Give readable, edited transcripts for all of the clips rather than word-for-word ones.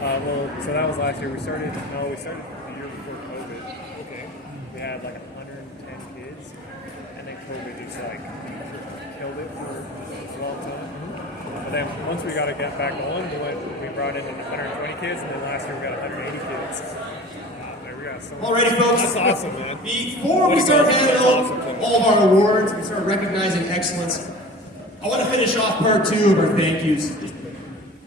So that was last year. We started the year before COVID. Okay. We had like 110 kids, and then COVID just like killed it for a long time. But then once we got to get back going, we brought in 120 kids, and then last year we got 180 kids. Alrighty, folks. That's awesome, man. Before we start handing out all of our awards, we start recognizing excellence, I want to finish off part 2 of our thank yous.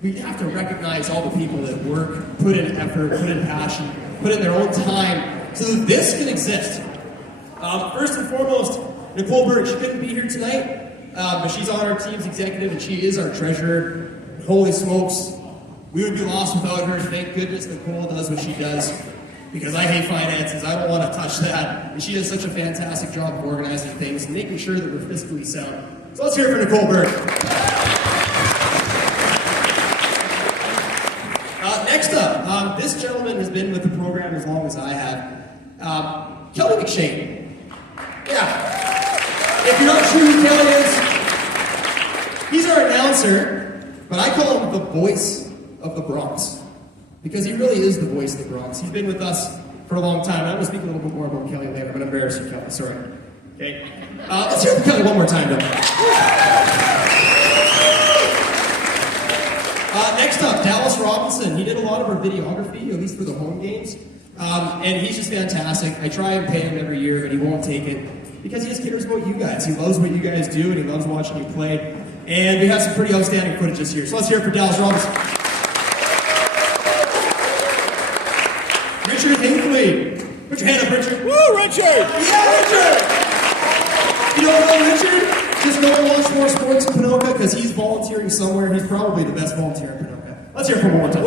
We have to recognize all the people that work, put in effort, put in passion, put in their own time so that this can exist. First and foremost, Nicole Berg, she couldn't be here tonight, but she's on our team's executive and she is our treasurer. Holy smokes, we would be lost without her. Thank goodness Nicole does what she does. Because I hate finances, I don't want to touch that. And she does such a fantastic job of organizing things and making sure that we're fiscally sound. So let's hear it for Nicole Berg. Next up, this gentleman has been with the program as long as I have. Kelly McShane. Yeah. If you're not sure who Kelly is, he's our announcer, but I call him the voice of the Bronx. Because he really is the voice of the Bronx. He's been with us for a long time. I'm going to speak a little bit more about Kelly later. I'm going to embarrass you, Kelly. Sorry. Okay. Let's hear it for Kelly one more time, though. Next up, Dallas Robinson. He did a lot of our videography, at least for the home games. And he's just fantastic. I try and pay him every year, but he won't take it. Because he just cares about you guys. He loves what you guys do, and he loves watching you play. And we have some pretty outstanding footage this year. So let's hear it for Dallas Robinson. Richard Hinckley. Put your hand up, Richard. Woo, Richard! Yeah, Richard! You don't know Richard? Just go and watch more sports in Ponoka because he's volunteering somewhere. He's probably the best volunteer in Ponoka. Let's hear it for one more time.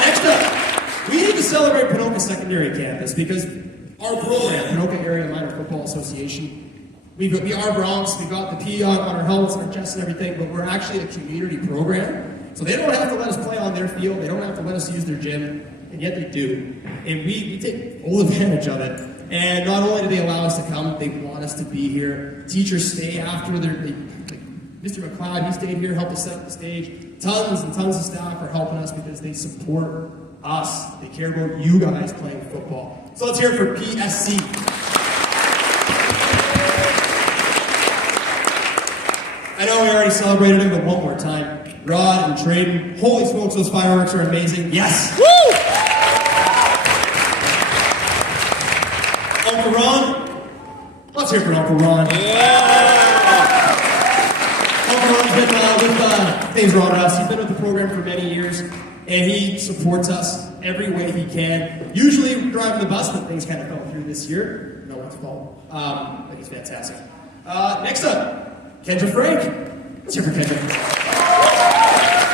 Next up, we need to celebrate Ponoka Secondary Campus because our program, Ponoka Area Minor Football Association, we are Bronx, we got the P on our helmets and our chests and everything, but we're actually a community program. So they don't have to let us play on their field, they don't have to let us use their gym, and yet they do. And we take full advantage of it. And not only do they allow us to come, they want us to be here. Teachers stay after Mr. McLeod, he stayed here, helped us set up the stage. Tons and tons of staff are helping us because they support us. They care about you guys playing football. So let's hear it for PSC. I know we already celebrated him, but one more time. Rod and Traden, holy smokes, those fireworks are amazing. Yes! Woo! Uncle Ron, let's hear it for Uncle Ron. Yeah! Uncle Ron's been with Things Ron Russ. He's been with the program for many years, and he supports us every way he can. Usually driving the bus, but things kind of fell through this year. No one's fault. But he's fantastic. Next up, Kendra Frank. Let's hear it for Kendra.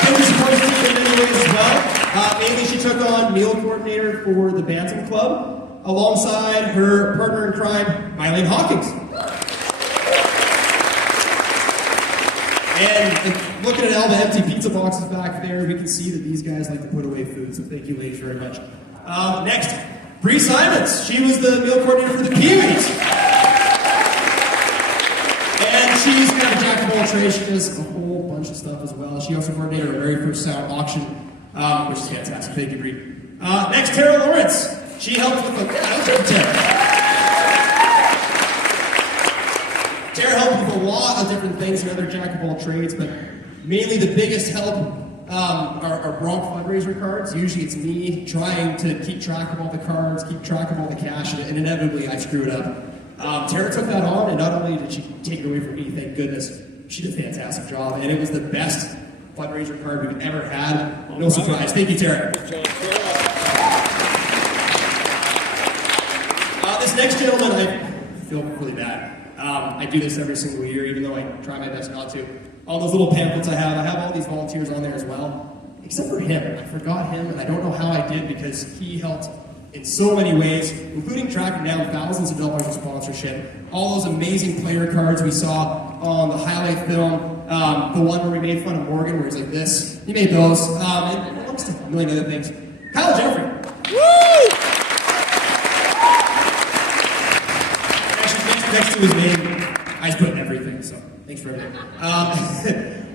Kendra supports the team in many ways as well. Mainly she took on meal coordinator for the Bantam Club, alongside her partner in crime, Eileen Hawkins. And looking at all the empty pizza boxes back there, we can see that these guys like to put away food, so thank you ladies very much. Next, Bree Simons. She was the meal coordinator for the Peewees. And she's kind of a jack of all trades. She does a whole bunch of stuff as well. She also coordinated our very first sound auction, which is fantastic. Thank you, Bree. Next, Tara Lawrence. She helped with Tara helped with a lot of different things, another jack of all trades, but mainly the biggest help are Bronx fundraiser cards. Usually it's me trying to keep track of all the cards, keep track of all the cash, and inevitably I screw it up. Tara took that on, and not only did she take it away from me, thank goodness, she did a fantastic job, and it was the best fundraiser card we've ever had. No surprise. Thank you, Tara. This next gentleman, I feel really bad. I do this every single year, even though I try my best not to. All those little pamphlets I have all these volunteers on there as well, except for him. I forgot him, and I don't know how I did because he helped in so many ways, including tracking down thousands of dollars of sponsorship. All those amazing player cards we saw on the highlight film, the one where we made fun of Morgan, where he's like this. He made those, and amongst a million other things. Kyle Jeffrey. Woo! Actually, next to his name, I just put everything, so thanks for everything.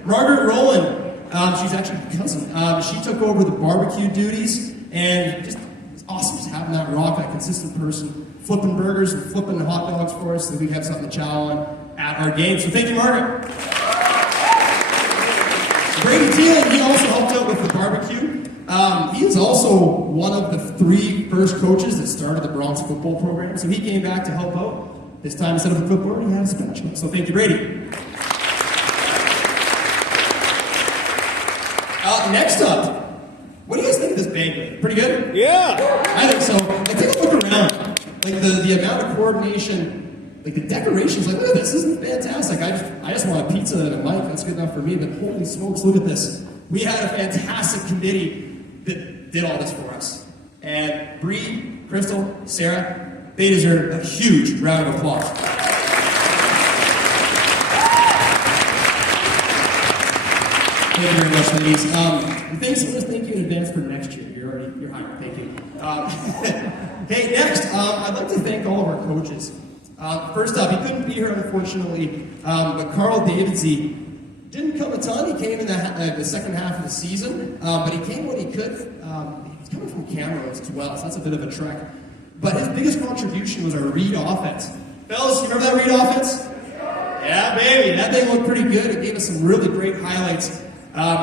Margaret Rowland. She's actually my cousin. She took over the barbecue duties, and just it's awesome just having that rock, that consistent person, flipping burgers and flipping hot dogs for us so that we have something to chow on at our game. So thank you, Margaret. Brady Thielen, he also helped out with the barbecue. He is also one of the 3 first coaches that started the Bronx football program, so he came back to help out. This time, instead of a clipboard, he had a spatula. So thank you, Brady. Next up, what do you guys think of this banquet? Pretty good? Yeah. I think so. Like, take a look around. Like, the amount of coordination, like, the decorations, like, look at this. Isn't it fantastic? I just want a pizza and a mic. That's good enough for me, but holy smokes, look at this. We had a fantastic committee that did all this for us. And Bree, Crystal, Sarah, they deserve a huge round of applause. Thank you very much, ladies. Thank you in advance for next year. You're hired. Thank you. Hey, next, I'd like to thank all of our coaches. First up, he couldn't be here, unfortunately, but Carl Davidsy didn't come a ton. He came in the second half of the season, but he came when he could. He's coming from Camrose as well, so that's a bit of a trek. But his biggest contribution was our read offense. Fellas, you remember that read offense? Yeah, baby. That thing looked pretty good. It gave us some really great highlights.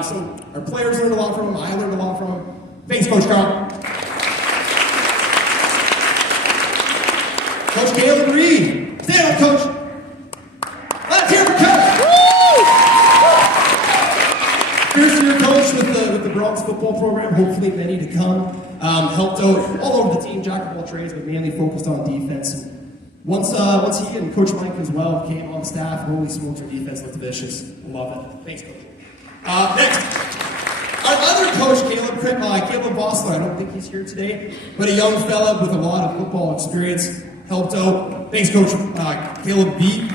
So our players learned a lot from him. I learned a lot from him. Thanks, Coach Carl. Coach Caleb Reed. Stand up, Coach. Let's hear it for Coach. First-year coach with the Bronx football program. Hopefully many to come. Helped out all over the team, jack of all trades, but mainly focused on defense. And once he and Coach Mike as well came on staff, holy smokes, our defense looked vicious. Love it. Thanks, Coach. Next, our other coach, Caleb Bossler. I don't think he's here today, but a young fella with a lot of football experience helped out. Thanks, Coach Caleb B.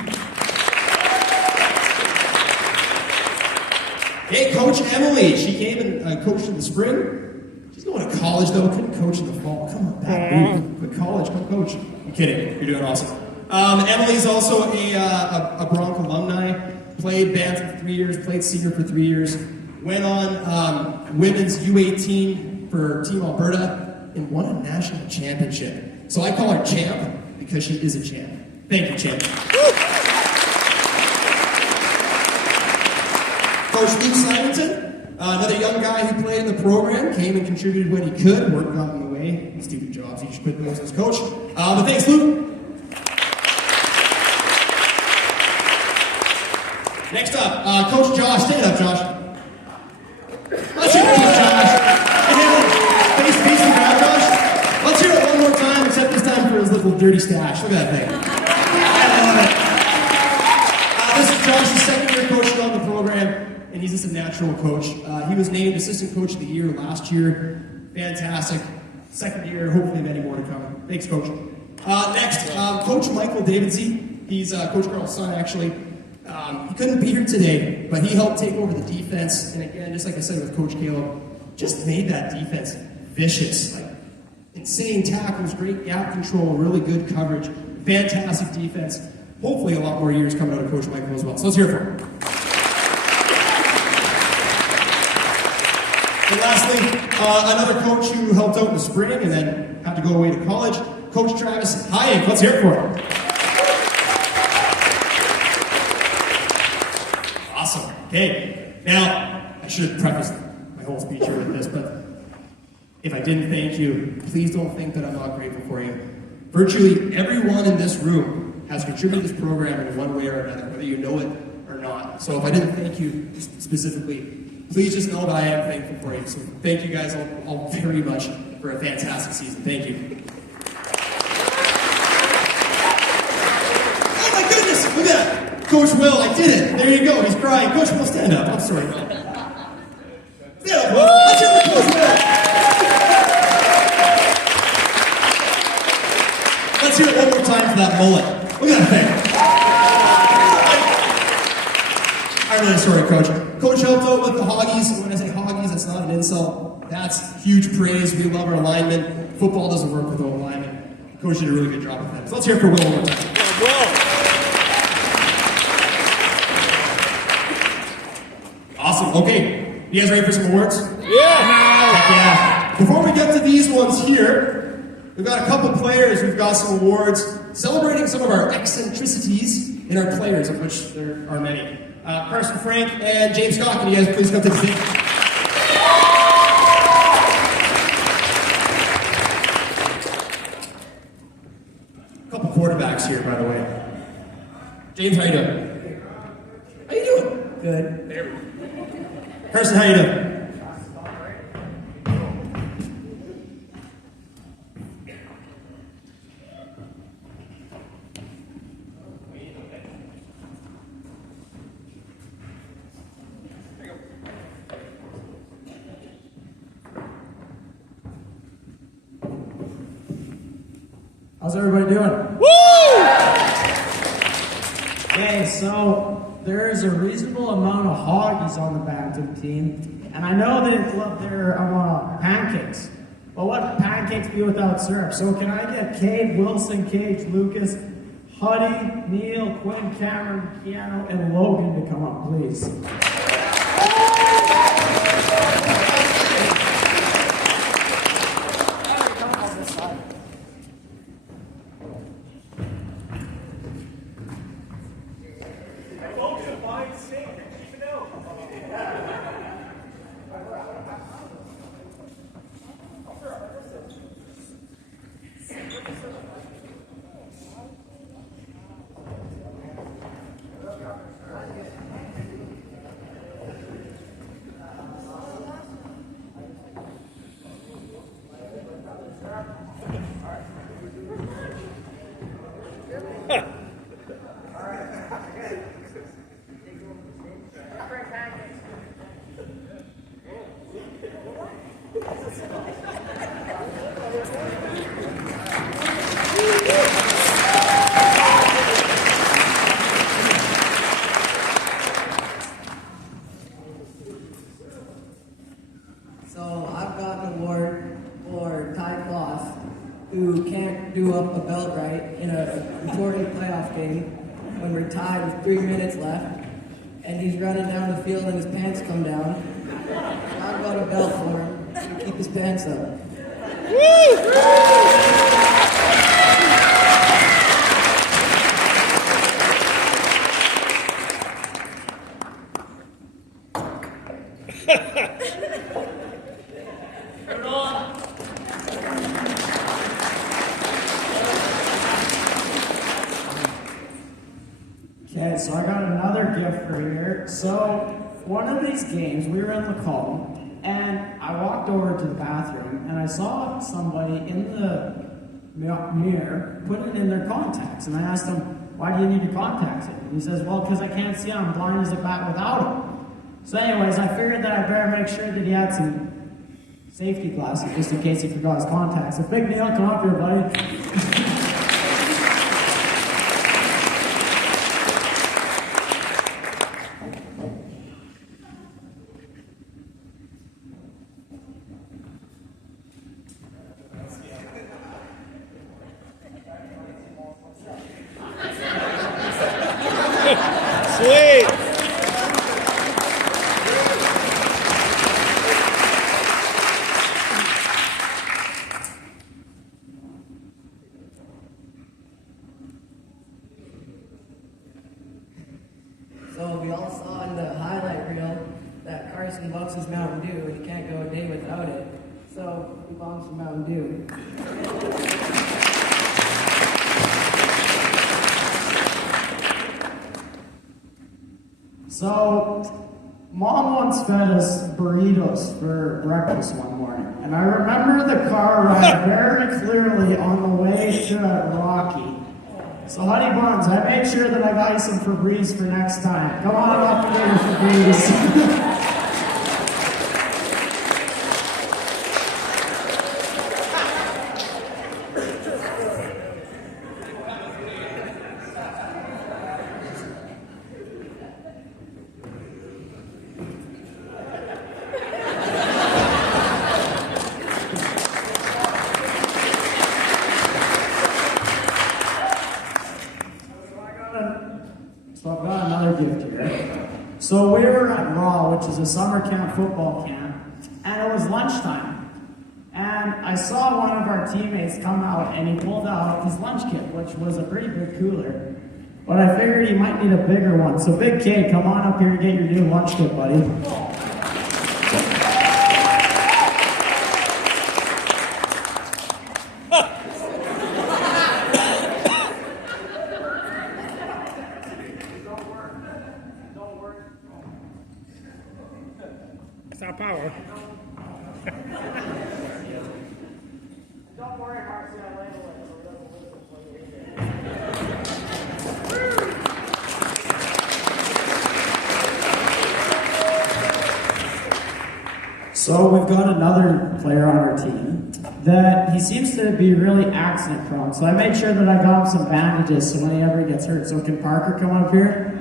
Hey, Coach Emily. She came and coached in the spring. She's going to college, though. Couldn't coach in the fall. Come on, back, move. But college, come coach. I'm kidding. You're doing awesome. Emily's also a Bronx alumni. Played Bantam for 3 years, played senior for 3 years, went on women's U18 for Team Alberta, and won a national championship. So I call her Champ because she is a champ. Thank you, Champ. Coach Luke Simonton, another young guy who played in the program, came and contributed when he could. Work got in the way. Stupid jobs. He just quit those as coach. But thanks, Luke. Next up, Coach Josh. Stand up, Josh. Let's hear it, Coach Josh. Face the ground, Josh. Let's hear it one more time, except this time for his little dirty stash. Look at that thing. I love it. This is Josh's second-year coaching on the program, and he's just a natural coach. He was named Assistant Coach of the Year last year. Fantastic. Second year, hopefully many more to come. Thanks, Coach. Next, Coach Michael Davidsy. He's Coach Carl's son, actually. He couldn't be here today, but he helped take over the defense. And again, just like I said with Coach Caleb, just made that defense vicious. Like, insane tackles, great gap control, really good coverage, fantastic defense. Hopefully a lot more years coming out of Coach Michael as well. So let's hear it for him. And lastly, another coach who helped out in the spring and then had to go away to college, Coach Travis Hayek. Let's hear it for him. Awesome. Okay. Now, I should have prefaced my whole speech here with this, but if I didn't thank you, please don't think that I'm not grateful for you. Virtually everyone in this room has contributed to this program in one way or another, whether you know it or not. So if I didn't thank you specifically, please just know that I am thankful for you. So thank you guys all very much for a fantastic season. Thank you. Oh my goodness, look at that. Coach Will, I did it. There you go. He's crying. Coach Will, stand up. I'm sorry, Will. Stand up, Will. Let's hear it for Coach Will. Let's hear it one more time for that mullet. Look at that thing. I'm really sorry, Coach. Coach helped out with the Hoggies. When I say Hoggies, that's not an insult. That's huge praise. We love our linemen. Football doesn't work without linemen. Coach did a really good job with that. So let's hear it for Will one more time. Yeah, Will. Awesome. Okay. You guys ready for some awards? Yeah! Heck yeah. Before we get to these ones here, we've got a couple players who've got some awards celebrating some of our eccentricities in our players, of which there are many. Carson Frank and James Scott, can you guys please come to the stage? A couple quarterbacks here, by the way. James, how you doing? How you doing? Good. Carson, how you doing? How's everybody doing? Woo! Okay, so there is a reasonable amount of hoggies on the Bantam team, and I know they love their pancakes. But what pancakes be without syrup? So can I get Cade, Wilson, Cage, Lucas, Huddy, Neil, Quinn, Cameron, Keanu, and Logan to come up, please? So I've got an award for Ty Kloss, who can't do up a belt right in a important playoff game when we're tied with 3 minutes left, and he's running down the field and his pants come down. So I've got a belt for him to keep his pants up. Okay, so I got another gift for here. So, one of these games, we were in the call, and I walked over to the bathroom, and I saw somebody in the mirror putting in their contacts, and I asked him, why do you need your contacts in? And he says, well, because I can't see, I'm blind as a bat without them. So anyways, I figured that I better make sure that he had some safety glasses, just in case he forgot his contacts. So Big Neil, come up here, buddy. Sweet! So we all saw in the highlight reel that Carson loves his Mountain Dew and he can't go a day without it. So we bought him some Mountain Dew. So, Mom once fed us burritos for breakfast one morning, and I remember the car ride very clearly on the way to Rocky. So, honey buns, I made sure that I got you some Febreze for next time. Come on up and get your Febreze. So I've got another gift here. So we were at Raw, which is a summer camp football camp, and it was lunchtime. And I saw one of our teammates come out and he pulled out his lunch kit, which was a pretty big cooler. But I figured he might need a bigger one. So Big K, come on up here and get your new lunch kit, buddy. Stop power. Don't worry, Marcy, I label it so it doesn't listen when you read it. So we've got another player on our team that he seems to be really accident prone. So I made sure that I got him some bandages so whenever he gets hurt. So can Parker come up here?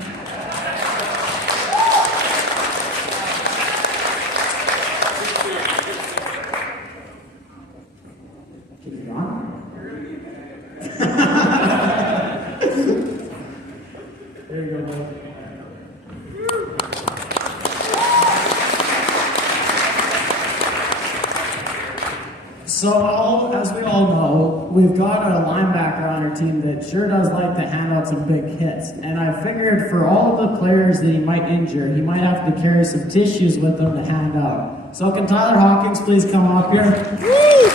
There you go, buddy. So, as we all know, we've got a linebacker on our team that sure does like to hand out some big hits. And I figured for all the players that he might injure, he might have to carry some tissues with him to hand out. So can Tyler Hawkins please come up here? Woo!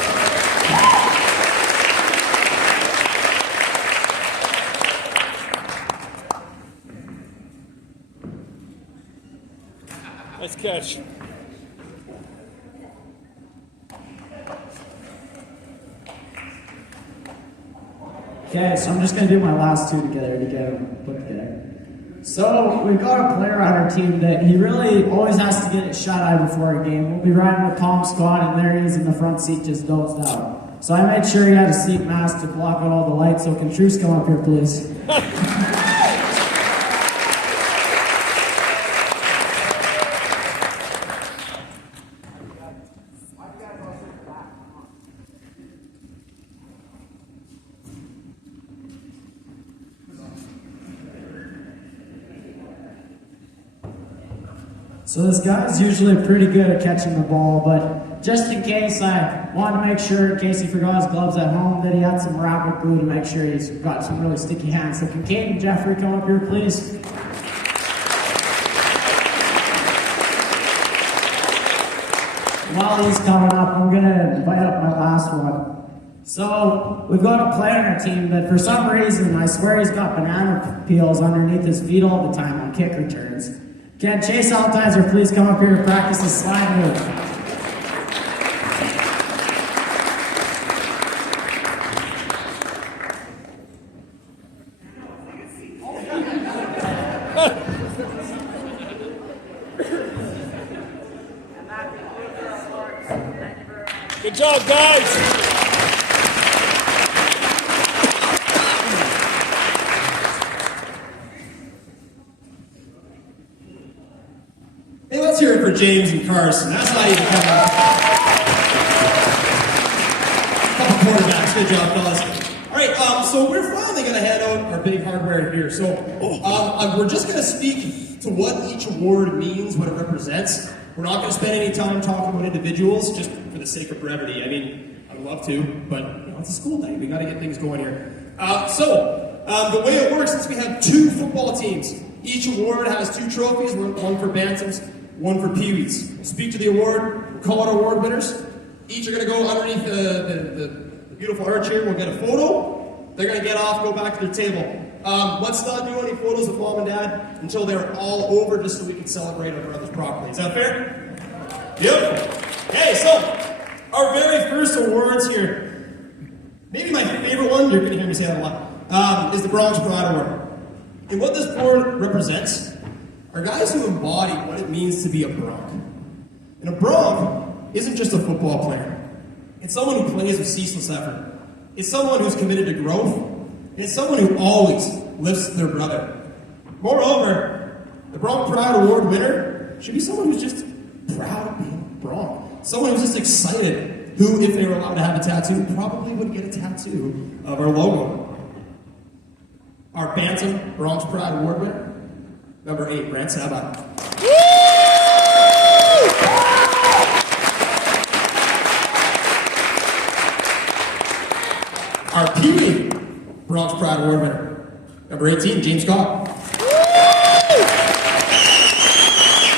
Nice catch. Okay, so I'm just going to do my last two together to get them put together. So we've got a player on our team that he really always has to get it shut-eye before a game. We'll be riding with Tom Scott, and there he is in the front seat just dozed out. So I made sure he had a seat mask to block out all the lights, so can Truce come up here, please? So this guy's usually pretty good at catching the ball, but just in case, I wanted to make sure, in case he forgot his gloves at home, that he had some rapid glue to make sure he's got some really sticky hands. So can Kate and Jeffrey come up here, please? While he's coming up, I'm going to invite up my last one. So, we've got a player on our team that for some reason, I swear he's got banana peels underneath his feet all the time on kick returns. Can Chase Altizer please come up here to practice the slide move? Good job, guys. Hey, let's hear it for James and Carson. That's how you become a couple quarterbacks. Good job, fellas. All right, so we're finally going to hand out our big hardware here. So we're just going to speak to what each award means, what it represents. We're not going to spend any time talking about individuals, just for the sake of brevity. I mean, I'd love to, but it's a school night. We got to get things going here. The way it works is we have two football teams. Each award has two trophies, one for Bantams, one for Peewees. We'll speak to the award, we'll call out award winners. Each are going to go underneath the beautiful arch here. We'll get a photo. They're going to get off, go back to their table. Let's not do any photos of mom and dad until they're all over, just so we can celebrate our brothers properly. Is that fair? Yep. Okay, so our very first awards here. Maybe my favorite one, you're going to hear me say that a lot, is the Bronze Pride Award. And what this award represents are guys who embody what it means to be a Bronc. And a Bronc isn't just a football player. It's someone who plays with ceaseless effort. It's someone who's committed to growth. And it's someone who always lifts their brother. Moreover, the Bronc Pride Award winner should be someone who's just proud of being Bronc. Someone who's just excited, who, if they were allowed to have a tattoo, probably would get a tattoo of our logo. Our Bantam Bronx Pride Award winner, number 8, Brent Sabat. Peewee Bronx Pride Award winner. Number 18, James Cobb.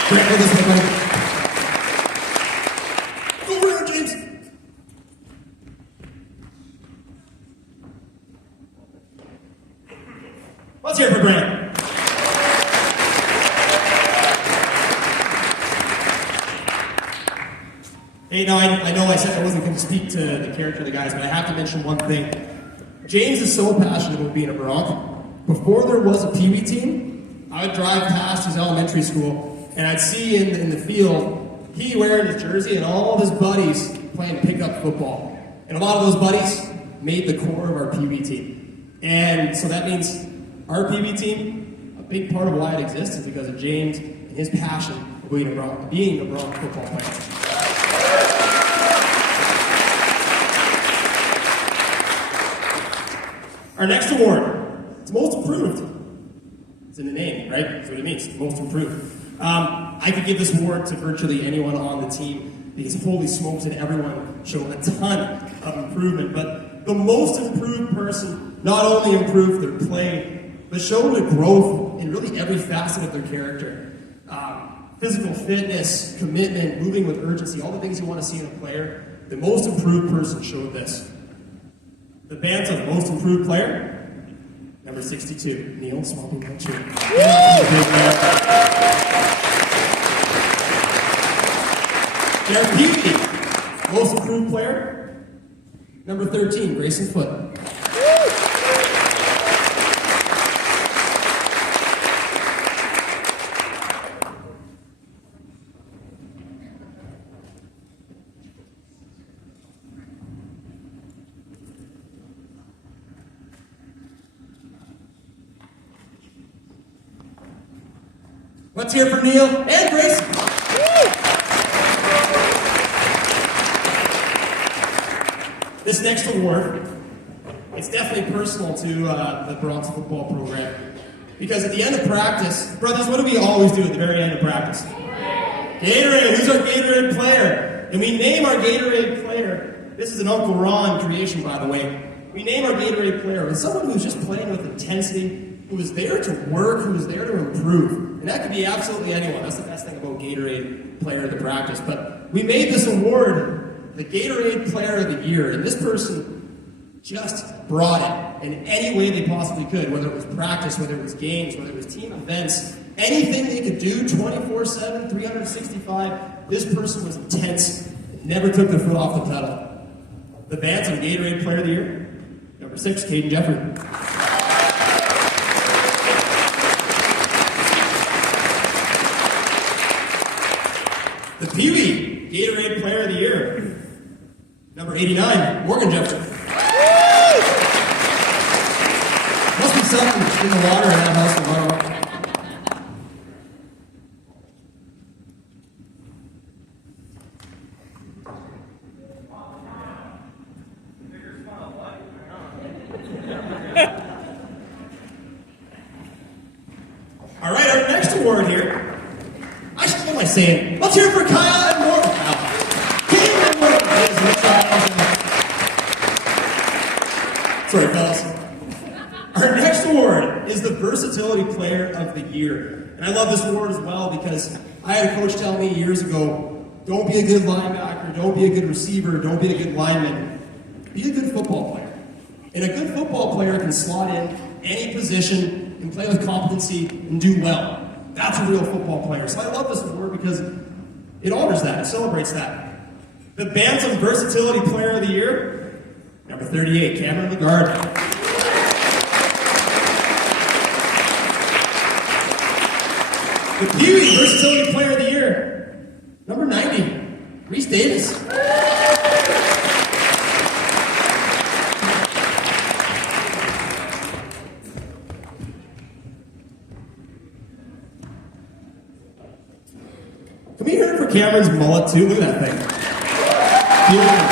Great for this one, buddy. Go winner, James. Let's hear it for Brandon. Hey, no, I know I said I wasn't going to speak to the character of the guys, but I have to mention one thing. James is so passionate about being a Bronx. Before there was a Peewee team, I would drive past his elementary school, and I'd see in the field, he wearing his jersey and all of his buddies playing pickup football. And a lot of those buddies made the core of our Peewee team. And so that means our Peewee team, a big part of why it exists is because of James and his passion of being a Bronx football player. Our next award, it's most improved. It's in the name, right? That's what it means, most improved. I could give this award to virtually anyone on the team because holy smokes did everyone show a ton of improvement. But the most improved person not only improved their play, but showed a growth in really every facet of their character. Physical fitness, commitment, moving with urgency, all the things you want to see in a player. The most improved person showed this. The Bantam most improved player, number 62, Neil Swampy Muncher. Jared Peewee, most improved player, number 13, Grayson Foote. Let's hear it for Neil and Grace. This next award, it's definitely personal to the Bronx football program. Because at the end of practice, brothers, what do we always do at the very end of practice? Gatorade, who's our Gatorade player? And we name our Gatorade player, this is an Uncle Ron creation, by the way. We name our Gatorade player as someone who's just playing with intensity, who is there to work, who is there to improve. And that could be absolutely anyone. That's the best thing about Gatorade Player of the Practice. But we made this award the Gatorade Player of the Year. And this person just brought it in any way they possibly could, whether it was practice, whether it was games, whether it was team events, anything they could do 24/7, 365. This person was intense, never took their foot off the pedal. The Bantam Gatorade Player of the Year, number 6, Caden Jeffrey. The Peewee Gatorade Player of the Year, number 89, Morgan Jefferson. Must be something in the water in that house for water. All right, our next award here. What am I saying? Let's hear it for Kyle and Morgan. Sorry, fellas. Our next award is the Versatility Player of the Year. And I love this award as well because I had a coach tell me years ago, don't be a good linebacker, don't be a good receiver, don't be a good lineman. Be a good football player. And a good football player can slot in any position, can play with competency, and do well. That's a real football player. So I love this award because it honors that, it celebrates that. The Bantam Versatility Player of the Year, number 38, Cameron Lagarde. The Peewee Versatility Player of the Year, number 90, Reese Davis. Can we hear it for Cameron's mullet too? Look at that thing. Beautiful.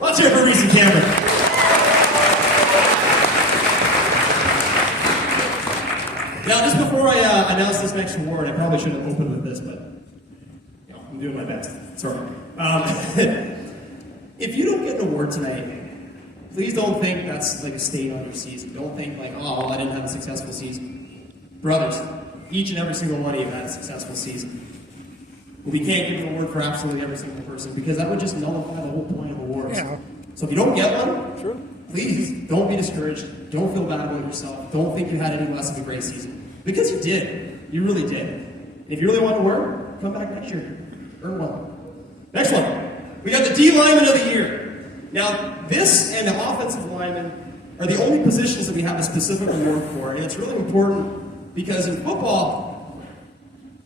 Let's hear it for Reese and Cameron. Now announce this next award, I probably should have opened with this, but I'm doing my best. Sorry. If you don't get an award tonight, please don't think that's like a stain on your season. Don't think like, oh, well, I didn't have a successful season. Brothers, each and every single one of you had a successful season. But we can't give an award for absolutely every single person because that would just nullify the whole point of awards. Yeah. So if you don't get one, please don't be discouraged. Don't feel bad about yourself. Don't think you had any less of a great season. Because you did. You really did. And if you really want to work, come back next year. Earn one. Next one. We got the D lineman of the year. Now, this and the offensive lineman are the only positions that we have a specific award for. And it's really important because in football,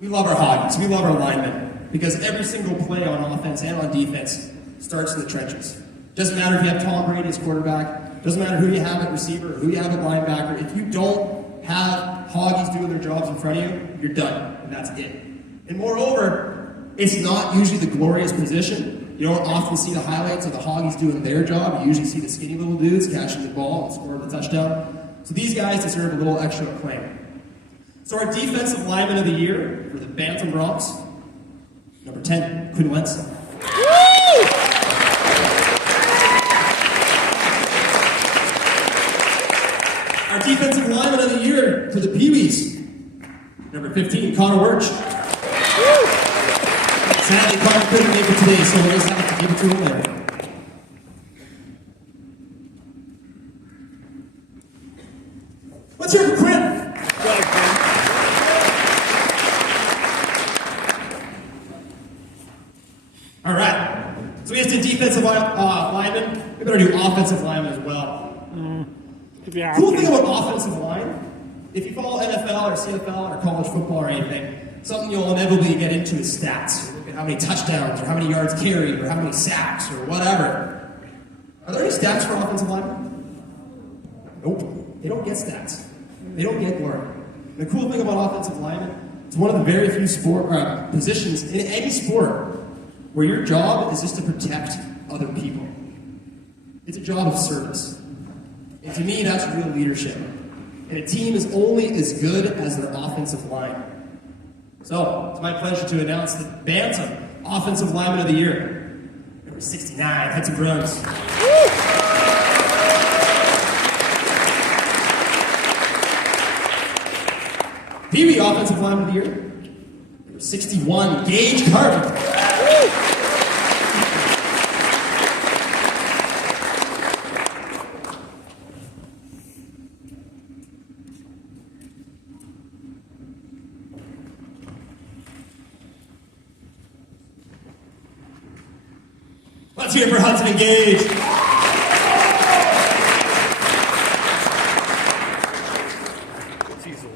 we love our hoggies. We love our linemen. Because every single play on offense and on defense starts in the trenches. Doesn't matter if you have Tom Brady as quarterback. Doesn't matter who you have at receiver or who you have at linebacker. If you don't have hoggies doing their jobs in front of you, you're done. And that's it. And moreover, it's not usually the glorious position. You don't often see the highlights of the hoggies doing their job. You usually see the skinny little dudes catching the ball and scoring the touchdown. So these guys deserve a little extra acclaim. So our defensive lineman of the year for the Bantam Bronx, number 10, Quinn Wentz. Our defensive lineman of the year for the Peewees, number 15, Connor Wirch. Sadly, Connor couldn't make it today, so we'll just have to give it to him later. Let's hear it for Quinn. All right. So we have the defensive lineman. We better do offensive lineman as well. Cool thing about offensive line, if you follow NFL or CFL or college football or anything, something you'll inevitably get into is stats. Look at how many touchdowns or how many yards carried or how many sacks or whatever. Are there any stats for offensive linemen? Nope. They don't get stats. They don't get glory. The cool thing about offensive linemen, it's one of the very few positions in any sport where your job is just to protect other people. It's a job of service. And to me, that's real leadership. And a team is only as good as their offensive line. So, it's my pleasure to announce the Bantam Offensive Lineman of the Year, number 69, Hudson Brooks. Peewee Offensive Lineman of the Year, number 61, Gage Carter. Let's hear it for Hudson and Gage.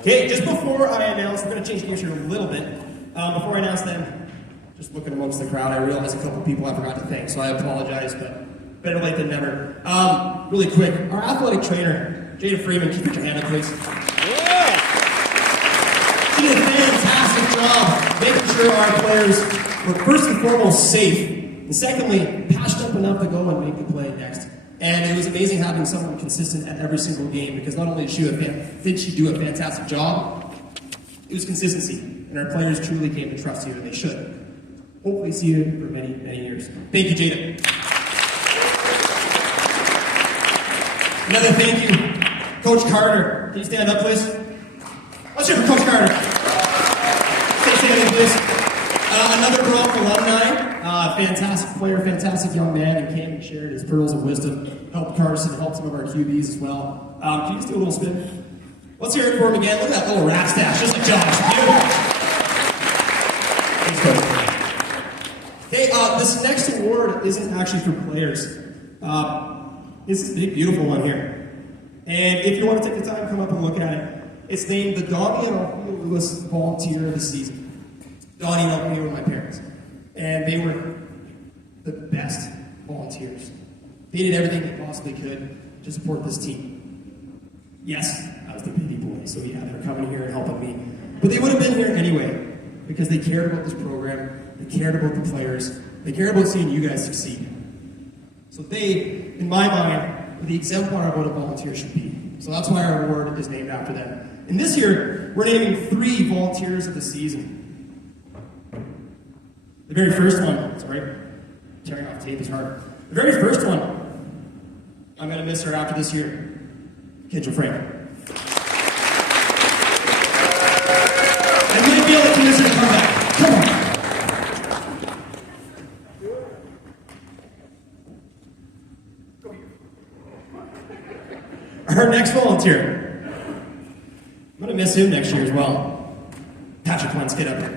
Okay, just before I announce, I'm going to change gears here a little bit. Before I announce them, just looking amongst the crowd, I realize a couple people I forgot to thank, so I apologize, but better late than never. Really quick, our athletic trainer, Jada Freeman, can you put your hand up, please? Yeah! She did a fantastic job making sure our players were first and foremost safe. And secondly, patched up enough to go and make the play next. And it was amazing having someone consistent at every single game because not only did she do a fantastic job, it was consistency. And our players truly came to trust you, and they should. Hopefully see you for many, many years. Thank you, Jada. Another thank you, Coach Carter. Can you stand up, please? Let's hear it for Coach Carter. Stay standing, please. Another Bronx alumni. Fantastic player, fantastic young man, and came and shared his pearls of wisdom. Helped Carson, helped some of our QBs as well. Can you just do a little spin? Let's hear it for him again. Look at that little rat stash, just like Josh. Beautiful. Okay, this next award isn't actually for players. This is a big, beautiful one here. And if you want to take the time, come up and look at it. It's named the Donnie and Althea Lewis Volunteer of the Season. Donnie and Althea were my parents. And they were the best volunteers. They did everything they possibly could to support this team. Yes, I was the baby boy, so yeah, they're coming here and helping me. But they would have been here anyway, because they cared about this program, they cared about the players, they cared about seeing you guys succeed. So they, in my mind, were the exemplar of what a volunteer should be. So that's why our award is named after them. And this year, we're naming 3 volunteers of the season. The very first one, sorry, tearing off tape is hard. The very first one, I'm going to miss her after this year, Kendra Frank. I might be able to convince her to come back. Come on. Our next volunteer. I'm going to miss him next year as well. Patrick Lentz, get up here.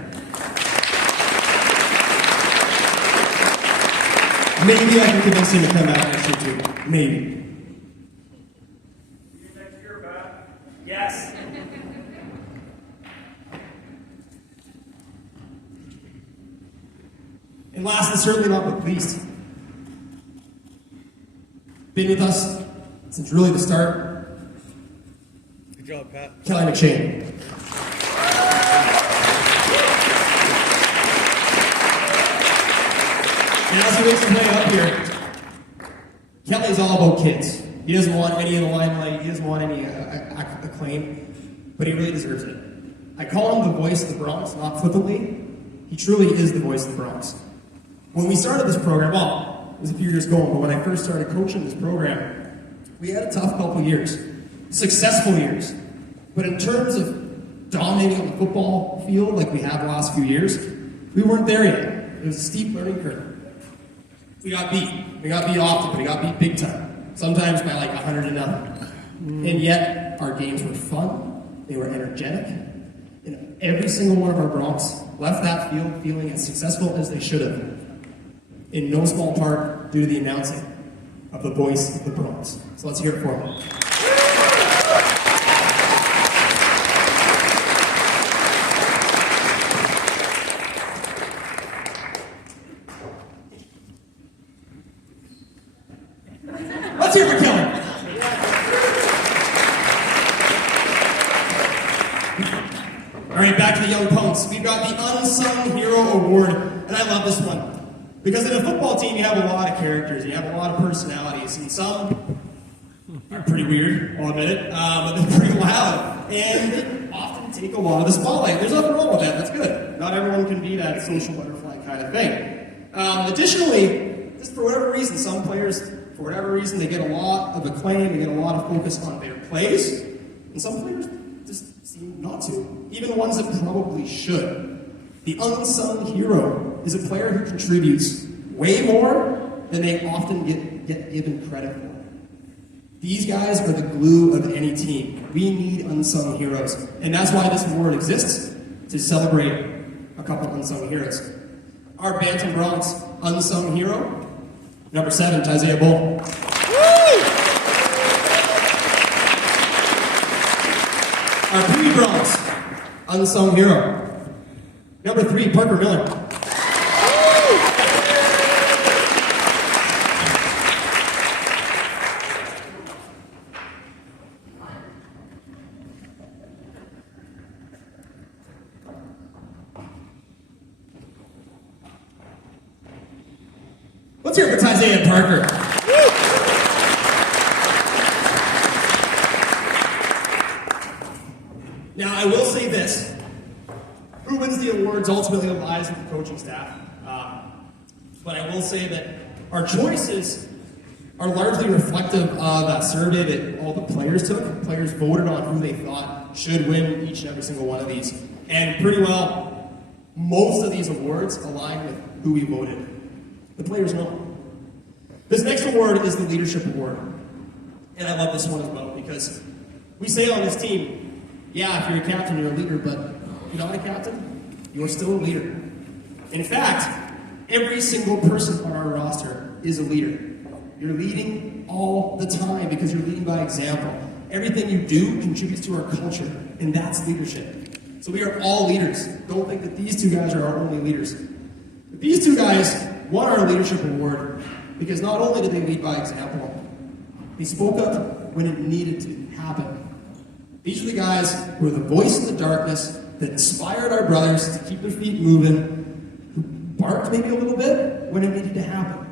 Maybe I can convince him to come back next year too. Maybe. Next year, Pat. Yes. And last and certainly not least, been with us since really the start, Good job, Pat. Kelly McShane. And as he makes his way up here, Kelly's all about kids. He doesn't want any of the limelight, he doesn't want any acclaim, but he really deserves it. I call him the voice of the Bronx, not flippantly. He truly is the voice of the Bronx. When we started this program, well, it was a few years ago, but when I first started coaching this program, we had a tough couple years, successful years. But in terms of dominating on the football field like we have the last few years, we weren't there yet. It was a steep learning curve. We got beat. We got beat often. We got beat big time. Sometimes by like 100-0. And yet, our games were fun. They were energetic. And every single one of our Bronx left that field feeling as successful as they should have. In no small part due to the announcing of the voice of the Bronx. So let's hear it for him. Let's hear it for Kelly. All right, back to the young punks. We've got the Unsung Hero Award, and I love this one. Because in a football team, you have a lot of characters, you have a lot of personalities, and some are pretty weird, I'll admit it, but they're pretty loud, and they often take a lot of the spotlight. There's nothing wrong with that, that's good. Not everyone can be that social butterfly kind of thing. Additionally, just for whatever reason, some players, for whatever reason, they get a lot of acclaim, they get a lot of focus on their plays, and some players just seem not to, even ones that probably should. The unsung hero is a player who contributes way more than they often get given credit for. These guys are the glue of any team. We need unsung heroes. And that's why this award exists, to celebrate a couple unsung heroes. Our Bantam Bronx unsung hero, number 7, Isaiah Bull. Our Peewee Bronx unsung hero, number 3, Parker Miller. Let's hear it for Isaiah and Parker. Now, I will say this. Who wins the awards ultimately lies with the coaching staff. But I will say that our choices are largely reflective of that survey that all the players took. Players voted on who they thought should win each and every single one of these. And pretty well, most of these awards align with who we voted. The players know. This next award is the Leadership Award. And I love this one as well because we say on this team, yeah, if you're a captain, you're a leader, but if you're not a captain, you're still a leader. In fact, every single person on our roster is a leader. You're leading all the time because you're leading by example. Everything you do contributes to our culture, and that's leadership. So we are all leaders. Don't think that these two guys are our only leaders. But these two guys won our Leadership Award because not only did they lead by example, they spoke up when it needed to happen. These are the guys who were the voice in the darkness that inspired our brothers to keep their feet moving, who barked maybe a little bit when it needed to happen.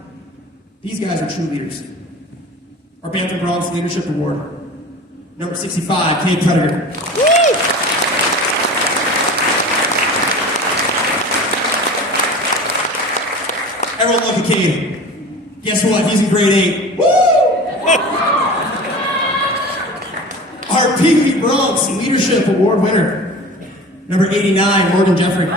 These guys are true leaders. Our Bantam Bronx Leadership Award, number 65, Cade Predator. Everyone love the Cade. Guess what? He's in grade 8. Woo! Our Peewee Bronx Leadership Award winner, number 89, Morgan Jeffrey.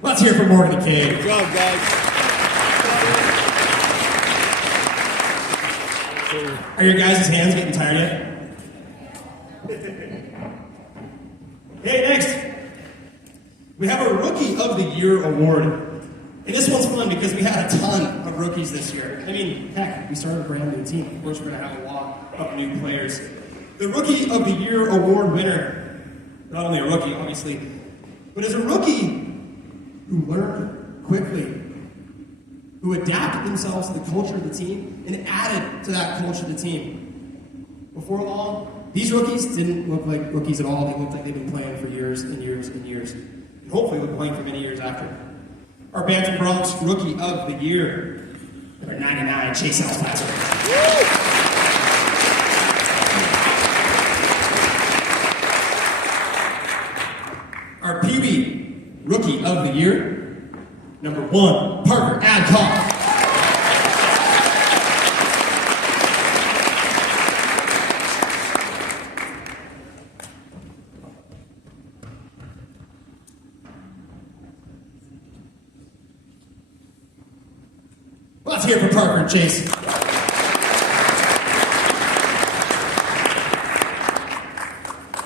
Let's hear from Morgan and Cade. Good job, guys. Are your guys' hands getting tired yet? Okay, next. We have a Rookie of the Year award. And this one's fun because we had a ton of rookies this year. I mean, heck, we started a brand new team. Of course, we're going to have a lot of new players. The Rookie of the Year award winner, not only a rookie, obviously, but is a rookie who learned quickly, who adapted themselves to the culture of the team and added to that culture of the team. Before long, these rookies didn't look like rookies at all. They looked like they've been playing for years and years and years. And hopefully they'll be playing for many years after. Our Bantam Bronx Rookie of the Year, number 99, Chase Alspatzer. Our Peewee Rookie of the Year, number 1, Parker Adcock. Let's hear it for Parker and Chase.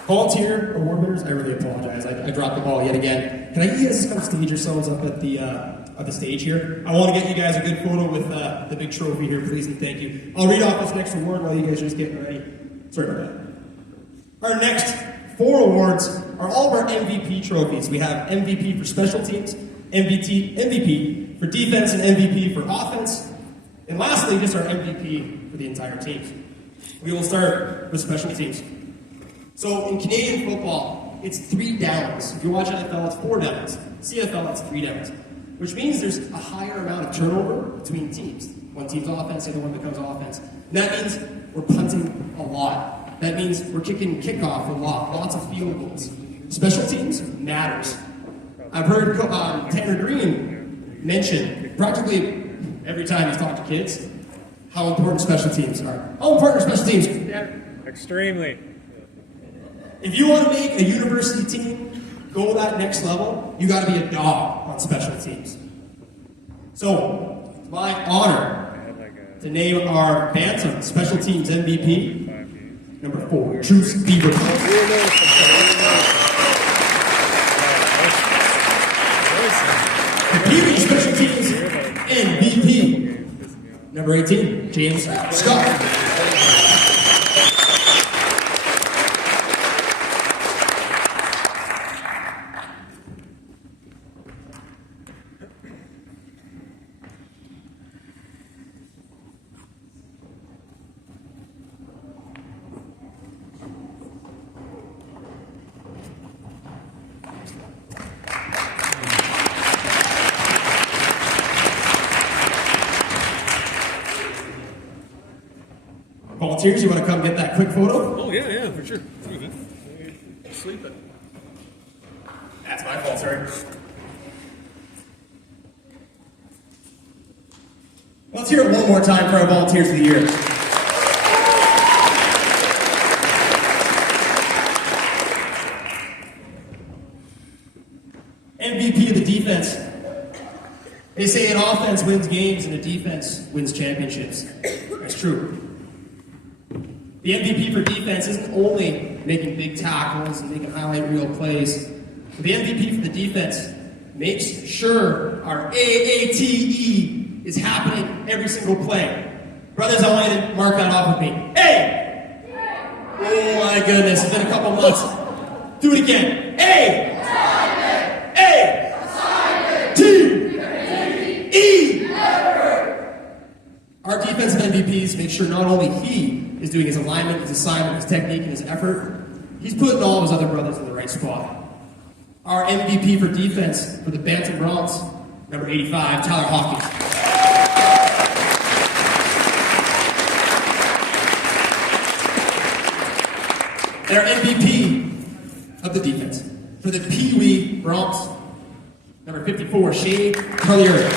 Volunteer award winners, I really apologize. I dropped the ball yet again. Can I get you guys to come stage yourselves up at the stage here? I want to get you guys a good photo with the big trophy here, please, and thank you. I'll read off this next award while you guys are just getting ready. Sorry about that. Our next 4 awards are all of our MVP trophies. We have MVP for special teams, MVP for defense, and MVP for offense. And lastly, just our MVP for the entire team. We will start with special teams. So in Canadian football, it's 3 downs. If you watch NFL, it's 4 downs. CFL, it's 3 downs. Which means there's a higher amount of turnover between teams. One team's offense, the other one becomes offense. And that means we're punting a lot. That means we're kicking kickoff a lot, lots of field goals. Special teams matters. I've heard Tanner Green mention practically every time he's talked to kids how important special teams are. How important are special teams? Extremely. If you want to make a university team go that next level, you got to be a dog on special teams. So, it's my honor to name our Bantam special teams MVP, number 4, Juice Beaver. The Peewee special teams MVP, number 18, James Scott. Volunteers, you want to come get that quick photo? Oh, yeah, for sure. Sleeping. That's my fault, sorry. Let's hear it one more time for our Volunteers of the Year. MVP of the defense. They say an offense wins games and a defense wins championships. That's true. The MVP for defense isn't only making big tackles and making highlight reel plays, but the MVP for the defense makes sure our AATE is happening every single play. Brothers, I want you to mark that off with me. A! Oh my goodness, it's been a couple months. Do it again. A! A! T! E! Our defensive MVPs make sure not only he is doing his alignment, his assignment, his technique, and his effort, he's putting all of his other brothers in the right spot. Our MVP for defense for the Bantam Bronx, number 85, Tyler Hawkins. And our MVP of the defense for the Peewee Bronx, number 54, Shane Collier.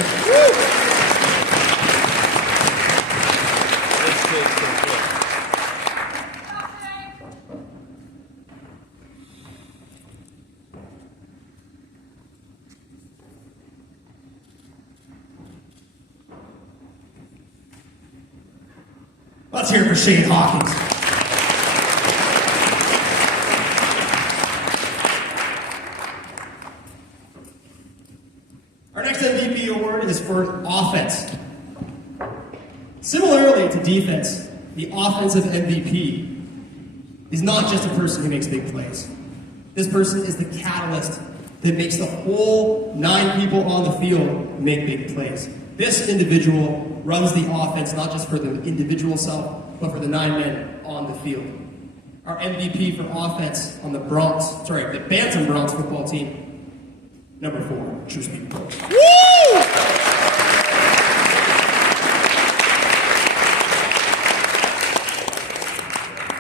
Let's hear it for Shane Hawkins. Our next MVP award is for offense. Similarly to defense, the offensive MVP is not just a person who makes big plays. This person is the catalyst that makes the whole 9 people on the field make big plays. This individual runs the offense not just for the individual self, but for the 9 men on the field. Our MVP for offense on the Bantam Bronx football team, number 4, True Speed.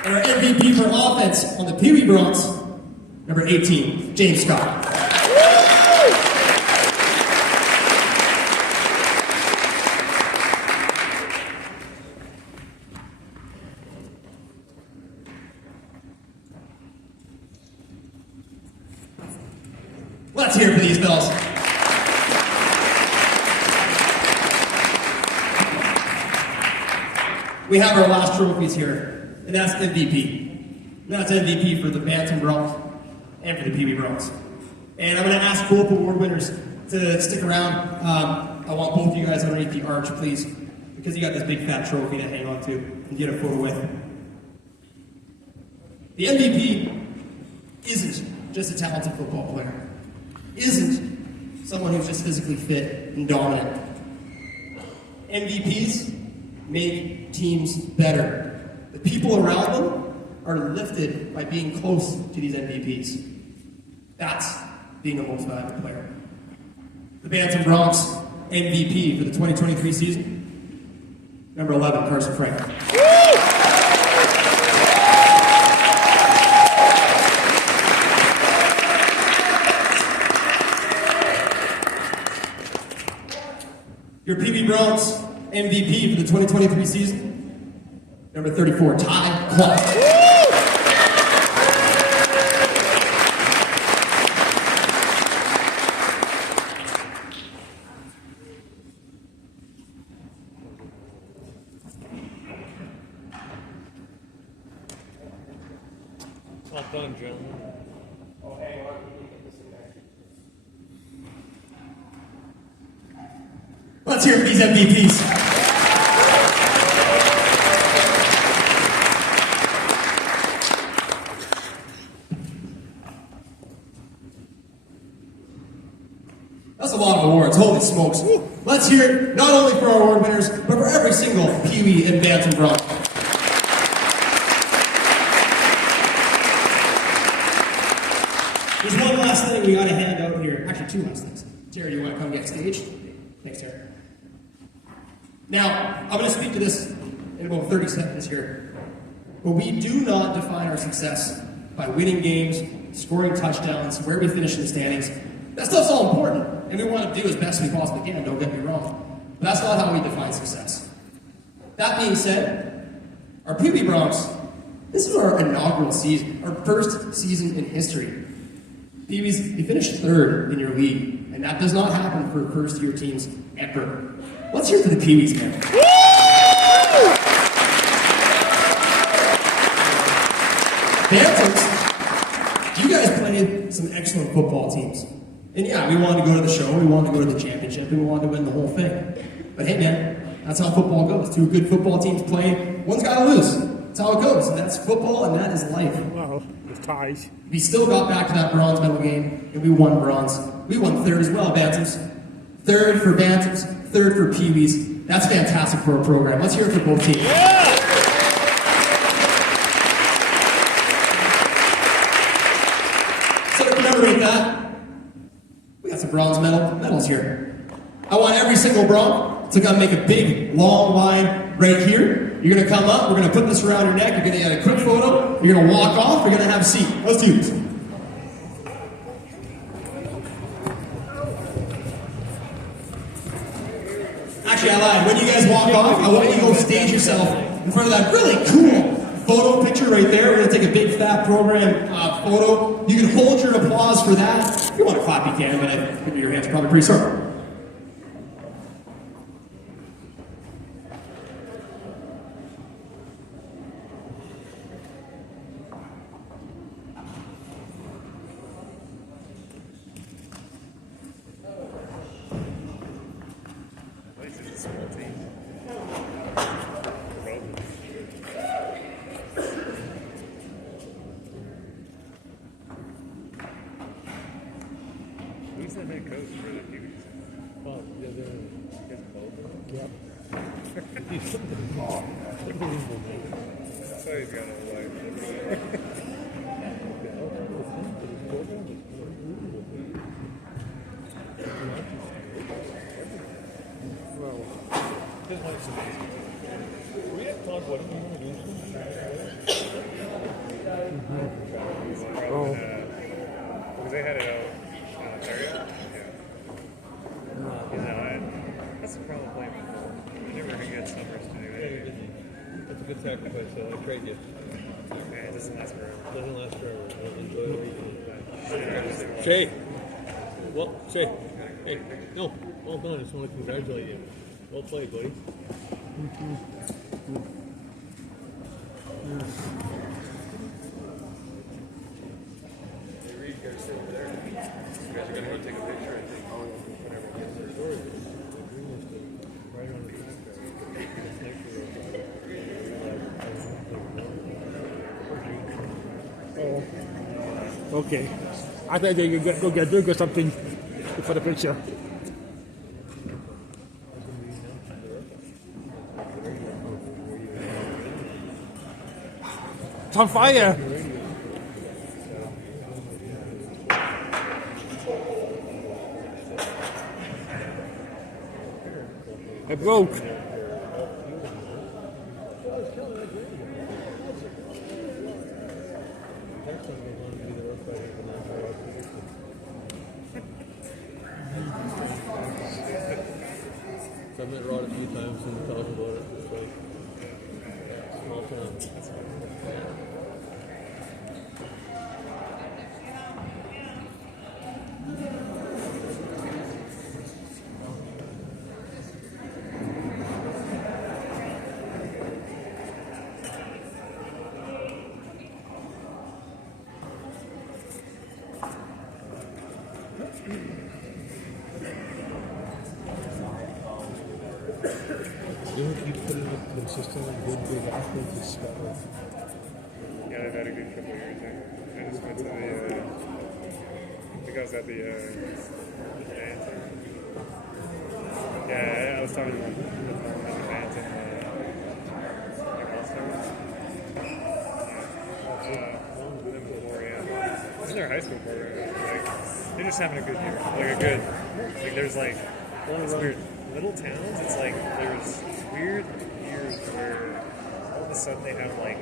And our MVP for offense on the Peewee Bronx, number 18, James Scott. Let's hear it for these fellas. We have our last trophies here, and that's MVP. And that's MVP for the Bantam Bronx and for the Peewee Bronx. And I'm going to ask both award winners to stick around. I want both of you guys underneath the arch, please, because you got this big fat trophy to hang on to and get a photo with. The MVP isn't just a talented football player. Isn't someone who's just physically fit and dominant. MVPs make teams better. The people around them are lifted by being close to these MVPs. That's being a most valuable player. The Bantam Bronx MVP for the 2023 season, number 11, Carson Frank. Your Peewee Bronx MVP for the 2023 season, number 34, Ty Clark. Well done, gentlemen. Let's hear it for these MVPs. That's a lot of awards, holy smokes. Let's hear it not only for our award winners, but for every single Peewee and Bantam Bronx. There's one last thing we gotta hand out here. Actually, 2 last things. Terry, do you want to come get staged? Thanks, Terry. Now, I'm going to speak to this in about 30 seconds here. But we do not define our success by winning games, scoring touchdowns, where we finish in the standings. That stuff's all important, and we want to do as best we possibly can, don't get me wrong. But that's not how we define success. That being said, our Peewee Bronx, this is our inaugural season, our first season in history. Peewees, you finished 3rd in your league, and that does not happen for first-year teams ever. Let's hear it for the Peewees, man. Bantams, you guys played some excellent football teams. And yeah, we wanted to go to the show, we wanted to go to the championship, and we wanted to win the whole thing. But hey, man, that's how football goes. 2 good football teams play, one's got to lose. That's how it goes, and that's football, and that is life. Well, with ties. We still got back to that bronze medal game, and we won bronze. We won 3rd as well, Bantams. 3rd for Bantams, 3rd for Peewees. That's fantastic for our program. Let's hear it for both teams. Yeah! bronze medals here. I want every single bronze to come make a big, long line right here. You're gonna come up, we're gonna put this around your neck, you're gonna get a quick photo, you're gonna walk off, you're gonna have a seat. Let's do this. Actually, I lied. When you guys walk off, I want you to go stage yourself in front of that really cool photo picture right there. We're gonna take a big fat program photo. You can hold your applause for that. If you want to clap, you can, but I think your hands are probably pretty sore. Who's the head coach for the Peewees? Well, they're Yep. That's why he's got a life. well, his wife's amazing. We had talked about it. Oh. Because they had it out in Ontario. Yeah. That's the problem playing football. You never get summers to do anything. It's a good sacrifice, so I trade you. Man, it doesn't last forever. It doesn't last forever. I'll enjoy it weekend. Shay! Well, Shay. Hey, no, well done. I just want to congratulate you. Well played, buddy. You guys sit over there. You guys are going to go take a picture, I think. Whenever it gets their story. Right on the track there. Oh, okay. I thought you could go get a drink or something for the picture. It's on fire! It broke. I've met Rod a few times and talked about it. It's like small town. You know, keep putting it consistently good athletes is better. Yeah, they've had a good couple of years there. I just went to the, I think I was at the Bantam. Yeah, I was talking with the Bantam, like All-Stars. Them before, yeah. In their high school program, like, they're just having a good year. Like, there's like, it's weird. Little towns, it's like, there's weird years where all of a sudden they have like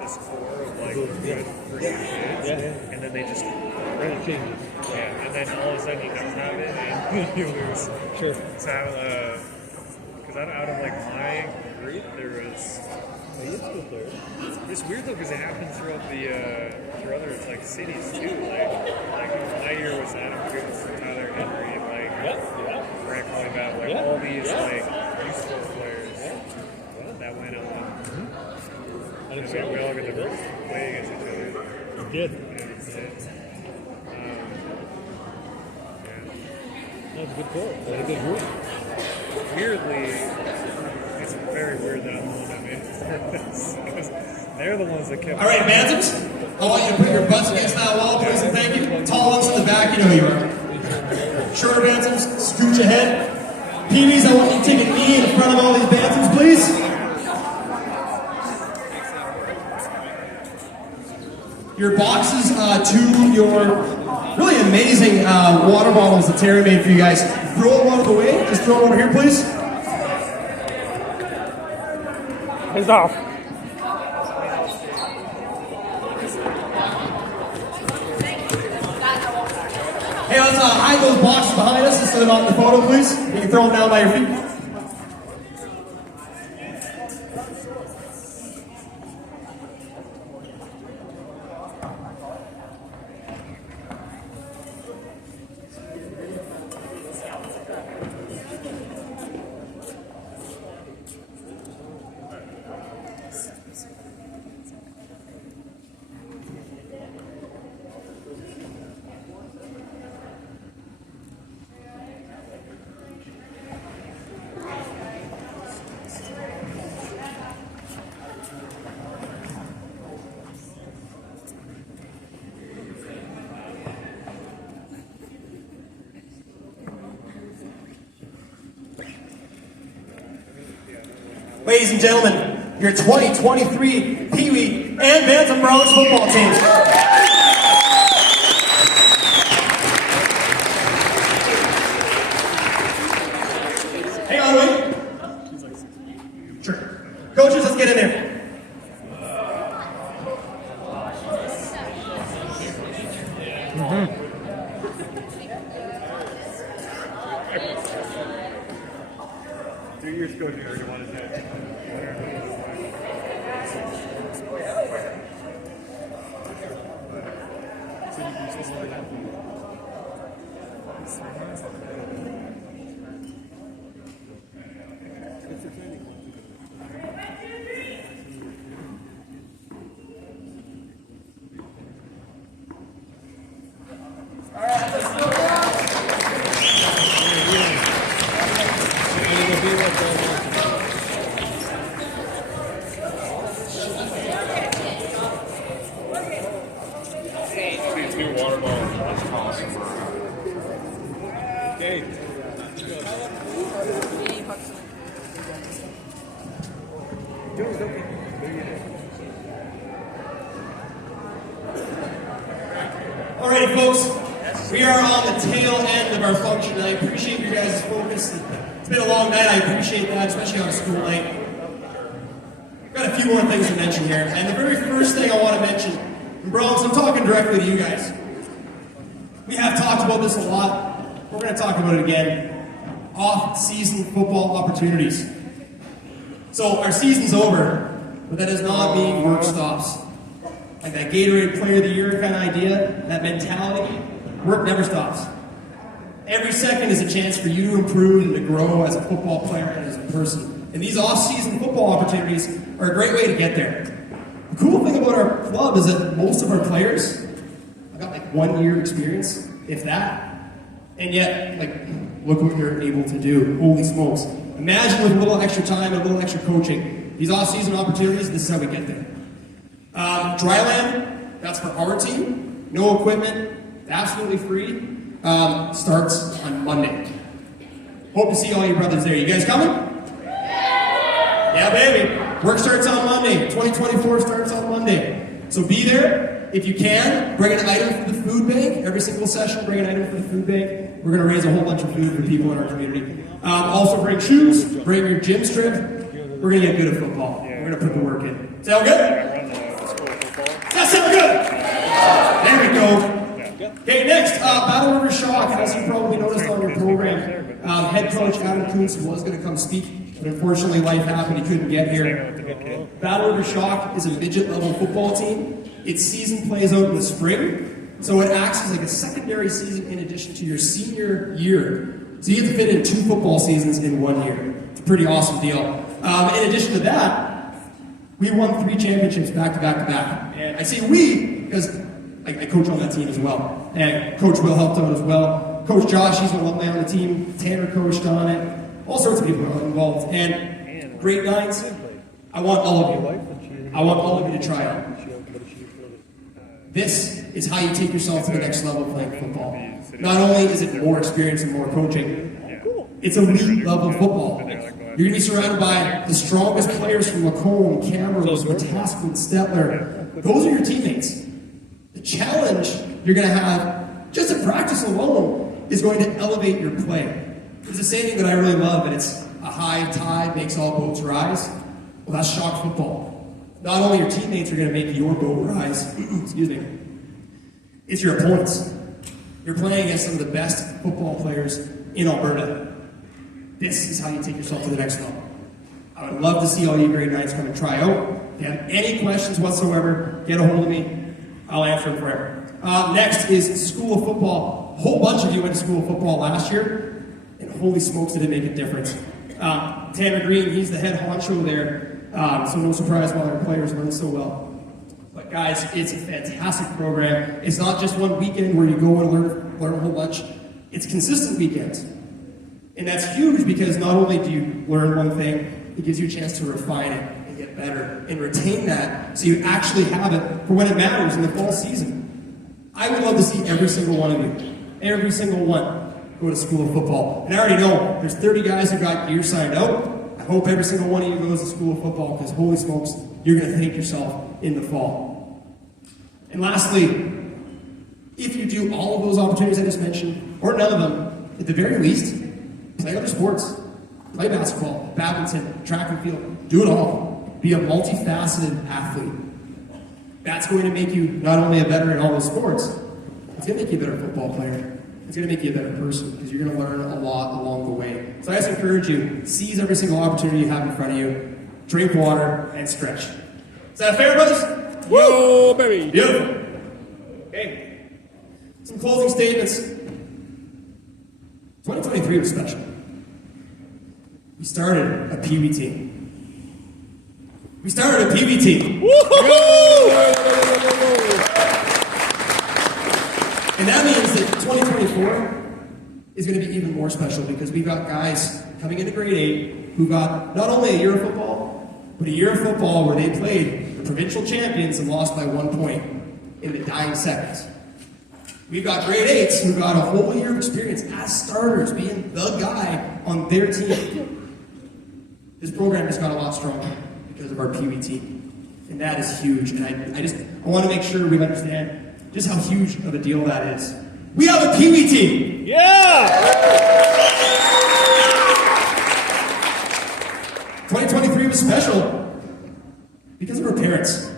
this core of like good for young kids, and then they just It changes. yeah, and then all of a sudden you don't have it and you lose. Sure. So, because out of like my group, there was. It's weird though because it happens throughout the through other like cities too. Like my year was Adam Goods, Tyler Henry, like Grant Ponoka, like all these like youth sport players that went on. And we all get to play against each other. You did. That was a good call. That was a good group. Weirdly, it's very weird that I'm the one that made this. Because they're the ones that kept. All right, Bantams, I want you to put your butts against that wall, please, and thank you. Tall ones in the back, you know who you are. Shorter Bantams, scooch ahead. Peewees, I want you to take a knee in front of all these Bantams, please. Your boxes to your really amazing water bottles that Terry made for you guys. Throw them out of the way. Just throw them over here, please. Hands off. Hey, let's hide those boxes behind us instead of out in the photo, please. You can throw them down by your feet. Ladies and gentlemen, your 2023 Peewee and Bantam Browns football teams. Hang on, wait. Sure. Coaches, let's get in there. Your years coaching already won his head. So you can just like that. Okay. Alrighty, folks, we are on the tail end of our function, and I appreciate your guys' focus. It's been a long night, I appreciate that, especially on a school night. I've got a few more things to mention here, and the very first thing I want to mention, and Bronx, I'm talking directly to you guys. We have talked about this a lot. We're going to talk about it again. Off-season football opportunities. So our season's over, but that does not mean work stops. Like that Gatorade Player of the Year kind of idea, that mentality, work never stops. Every second is a chance for you to improve and to grow as a football player and as a person. And these off-season football opportunities are a great way to get there. The cool thing about our club is that most of our players have got like 1 year experience, if that. And yet, like, look what you're able to do. Holy smokes. Imagine with a little extra time and a little extra coaching. These off-season opportunities, this is how we get there. Dryland, that's for our team. No equipment, absolutely free. Starts on Monday. Hope to see all your brothers there. You guys coming? Yeah, baby. Work starts on Monday. 2024 starts on Monday. So be there. If you can, bring an item for the food bank. Every single session, bring an item for the food bank. We're going to raise a whole bunch of food for people in our community. Also bring shoes, bring your gym strip. We're going to get good at football. We're going to put the work in. Sound good? That sound good? There we go. Okay, next, Battle River Shock. As you probably noticed on your program, head coach Adam Kuntz was going to come speak, but unfortunately life happened. He couldn't get here. Battle River Shock is a midget-level football team. Its season plays out in the spring, so it acts as like a secondary season in addition to your senior year. So you have to fit in 2 football seasons in 1 year. It's a pretty awesome deal. In addition to that, we won 3 championships back to back to back. And I say we because I coach on that team as well. And Coach Will helped out as well. Coach Josh, he's an alumni on the team. Tanner coached on it. All sorts of people are involved. And grade 9s, I want all of you. I want all of you to try out. This is how you take yourself to the next level playing football. Not only is it more experience and more coaching, it's elite level football. You're going to be surrounded by the strongest players from Macomb, Camrose, Wetaskiwin, Stettler. Those are your teammates. The challenge you're going to have, Just a practice alone is going to elevate your play. There's a saying that I really love, and it's a high tide makes all boats rise. Well, that's shock football. Not only your teammates are going to make your boat rise, excuse me, it's your opponents. You're playing against some of the best football players in Alberta. This is how you take yourself to the next level. I would love to see all you grade 9s come and try out. If you have any questions whatsoever, get a hold of me. I'll answer them forever. Next is school of football. A whole bunch of you went to school of football last year, and holy smokes, did it make a difference. Tanner Green, he's the head honcho there, so no surprise why our players run so well. But guys, it's a fantastic program. It's not just one weekend where you go and learn a whole bunch. It's consistent weekends. And that's huge because not only do you learn one thing, it gives you a chance to refine it and get better and retain that so you actually have it for when it matters in the fall season. I would love to see every single one of you, every single one, go to school of football. And I already know there's 30 guys who got gear signed out. I hope every single one of you goes to school of football because holy smokes, you're going to thank yourself in the fall. And lastly, if you do all of those opportunities I just mentioned, or none of them, at the very least, play other sports. Play basketball, badminton, track and field. Do it all. Be a multifaceted athlete. That's going to make you not only a better in all those sports, it's going to make you a better football player. It's going to make you a better person because you're going to learn a lot along the way. So I just encourage you, seize every single opportunity you have in front of you, drink water, and stretch. Is that fair, brothers? Whoa, baby! Beautiful. Okay. Some closing statements. 2023 was special. We started a Peewee team. We started a Peewee team. And that means that 2024 is going to be even more special because we've got guys coming into grade 8 who got not only a year of football, but a year of football where they played the provincial champions and lost by 1 point in the dying seconds. We've got grade 8s who got a whole year of experience as starters, being the guy on their team. This program just got a lot stronger because of our Peewee team. And that is huge. And I want to make sure we understand just how huge of a deal that is. We have a Peewee team! Yeah! 2023 was special because of our parents.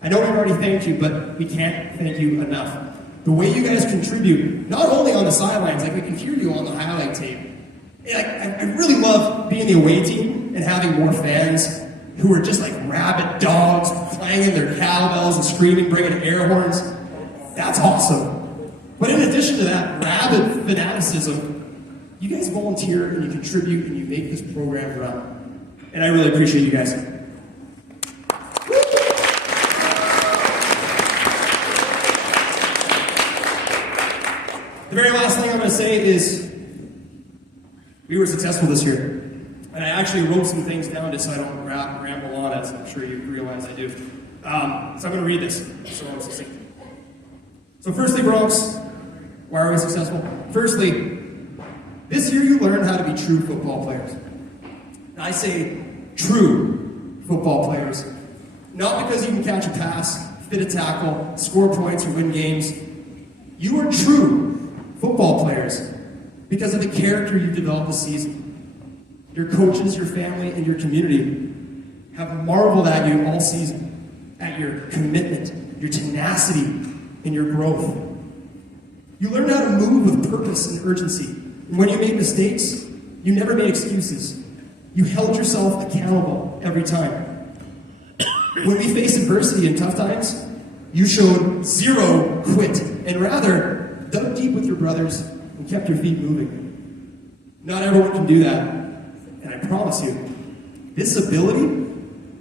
I know we've already thanked you, but we can't thank you enough. The way you guys contribute, not only on the sidelines, like we can hear you on the highlight tape. I really love being the away team and having more fans who are just like rabid dogs, clanging their cowbells and screaming, bringing air horns. That's awesome. But in addition to that rabid fanaticism, you guys volunteer and you contribute and you make this program run. And I really appreciate you guys. The very last thing I'm going to say is we were successful this year. And I actually wrote some things down just so I don't ramble on, as I'm sure you realize I do. So I'm going to read this. So firstly, Bronx, why are we successful? Firstly, this year you learned how to be true football players. And I say true football players. Not because you can catch a pass, fit a tackle, score points, or win games. You are true football players because of the character you've developed this season. Your coaches, your family, and your community have marveled at you all season, at your commitment, your tenacity, and your growth. You learned how to move with purpose and urgency. And when you made mistakes, you never made excuses. You held yourself accountable every time. When we faced adversity and tough times, you showed zero quit, and rather dug deep with your brothers and kept your feet moving. Not everyone can do that, and I promise you, this ability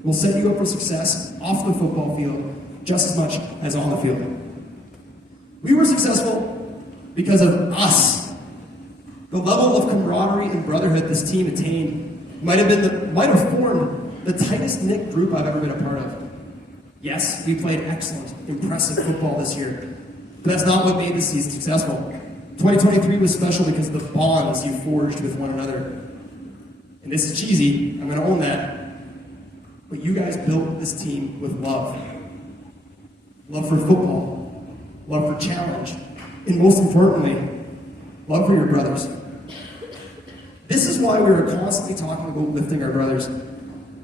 will set you up for success off the football field just as much as on the field. We were successful because of us. The level of camaraderie and brotherhood this team attained might have formed the tightest knit group I've ever been a part of. Yes, we played excellent, impressive football this year, but that's not what made this season successful. 2023 was special because of the bonds you forged with one another. And this is cheesy, I'm going to own that, but you guys built this team with love. Love for football, love for challenge, And most importantly, love for your brothers. This is why we are constantly talking about lifting our brothers.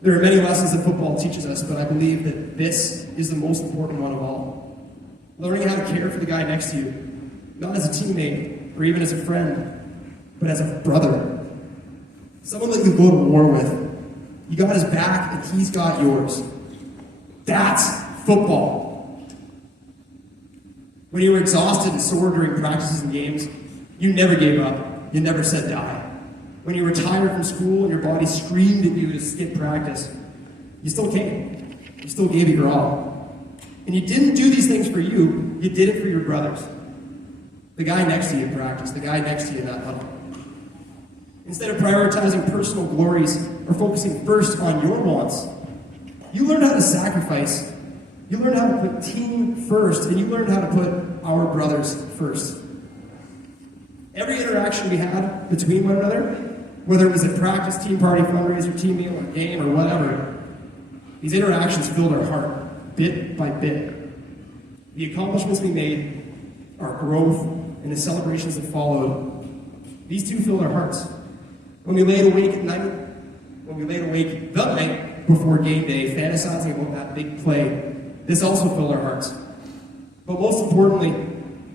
There are many lessons that football teaches us, but I believe that this is the most important one of all. Learning how to care for the guy next to you, not as a teammate or even as a friend, but as a brother. Someone that you go to war with. You got his back and he's got yours. That's football. When you were exhausted and sore during practices and games, you never gave up. You never said die. When you were tired from school and your body screamed at you to skip practice, you still came. You still gave it your all. And you didn't do these things for you, you did it for your brothers. The guy next to you in practice, the guy next to you in that huddle. Instead of prioritizing personal glories or focusing first on your wants, you learned how to sacrifice. You learned how to put team first, and you learned how to put our brothers first. Every interaction we had between one another, whether it was at practice, team party, fundraiser, team meal, or game, or whatever, these interactions filled our heart, bit by bit. The accomplishments we made, our growth, and the celebrations that followed, these two filled our hearts. When we laid awake at night, the night before game day, fantasizing about that big play, this also filled our hearts. But most importantly,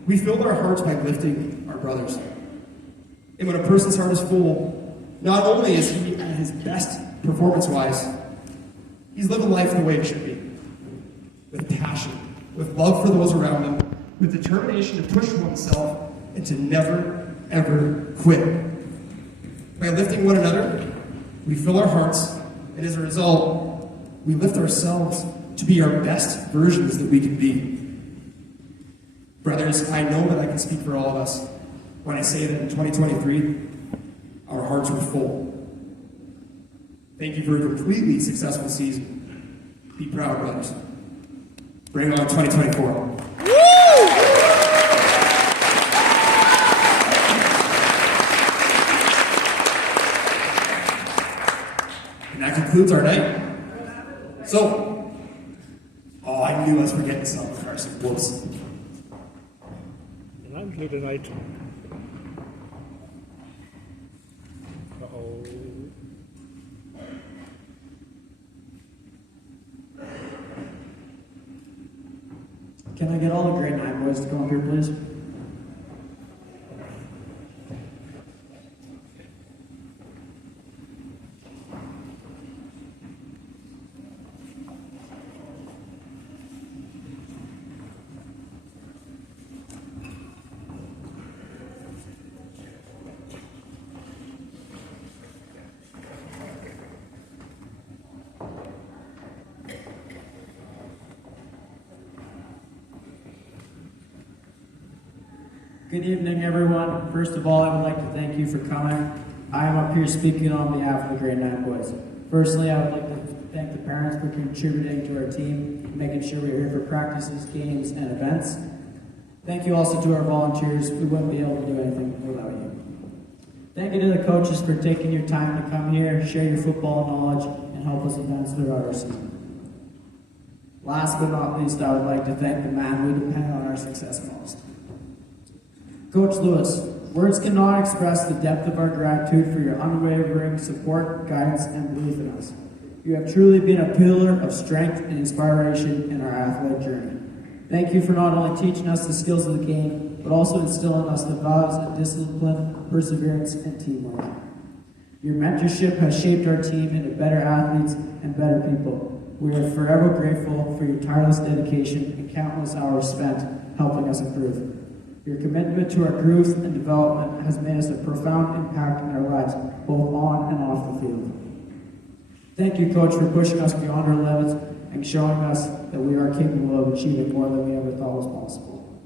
we filled our hearts by lifting our brothers. And when a person's heart is full, not only is he at his best performance-wise, he's living life the way it should be. With passion, with love for those around him, with determination to push oneself and to never, ever quit. By lifting one another, we fill our hearts, and as a result, we lift ourselves to be our best versions that we can be. Brothers, I know that I can speak for all of us when I say that in 2023, our hearts were full. Thank you for a completely successful season. Be proud, brothers. Bring on 2024. And that concludes our night. So, I knew I was forgetting something, Carson. Whoops. And I'm here tonight. Uh-oh. Can I get all the grade 9 boys to come up here, please? Good evening, everyone. First of all, I would like to thank you for coming. I am up here speaking on behalf of the grade 9 boys. Firstly, I would like to thank the parents for contributing to our team, making sure we're here for practices, games, and events. Thank you also to our volunteers. We wouldn't be able to do anything without you. Thank you to the coaches for taking your time to come here, share your football knowledge, and help us advance throughout our season. Last but not least, I would like to thank the man we depend on our success most. Coach Lewis, words cannot express the depth of our gratitude for your unwavering support, guidance, and belief in us. You have truly been a pillar of strength and inspiration in our athletic journey. Thank you for not only teaching us the skills of the game, but also instilling us the values of discipline, perseverance, and teamwork. Your mentorship has shaped our team into better athletes and better people. We are forever grateful for your tireless dedication and countless hours spent helping us improve. Your commitment to our growth and development has made us a profound impact in our lives, both on and off the field. Thank you, Coach, for pushing us beyond our limits and showing us that we are capable of achieving more than we ever thought was possible.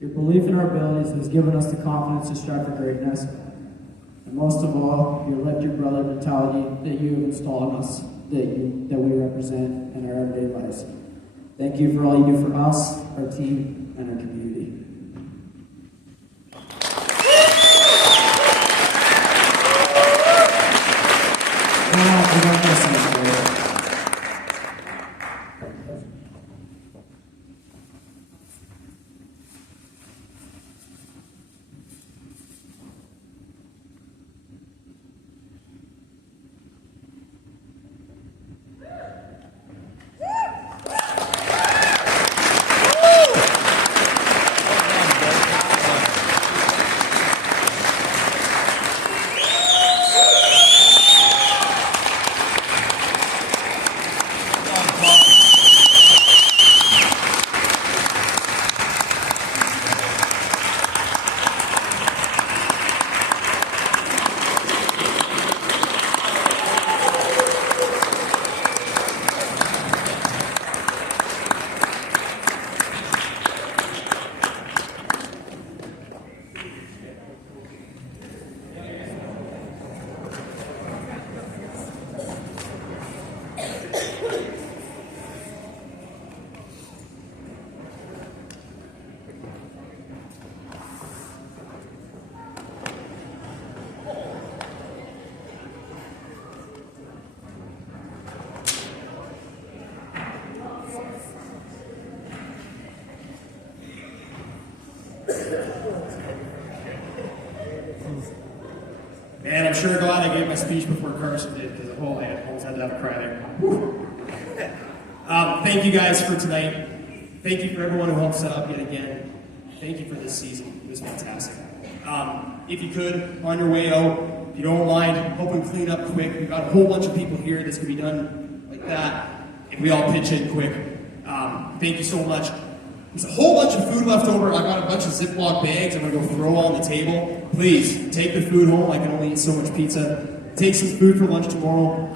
Your belief in our abilities has given us the confidence to strive for greatness, and most of all, your let your brother mentality that you have installed in us, that we represent in our everyday lives. Thank you for all you do for us, our team, and our community. Man, I'm sure glad I gave my speech before Carson did, because I almost had to have a cry there. Thank you guys for tonight. Thank you for everyone who helped set up yet again. Thank you for this season. It was fantastic. If you could, on your way out, if you don't mind, helping clean up quick. We've got a whole bunch of people here. This could be done like that. If we all pitch in quick. Thank you so much. There's a whole bunch of food left over. I got a bunch of Ziploc bags I'm going to go throw on the table. Please, take the food home. I can only eat so much pizza. Take some food for lunch tomorrow.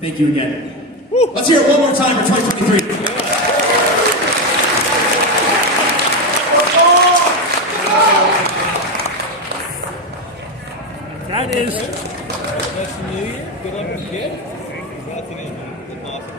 Thank you again. Let's hear it one more time for 2023. That is. That's the New Year. Good luck with the kid. That's an awesome.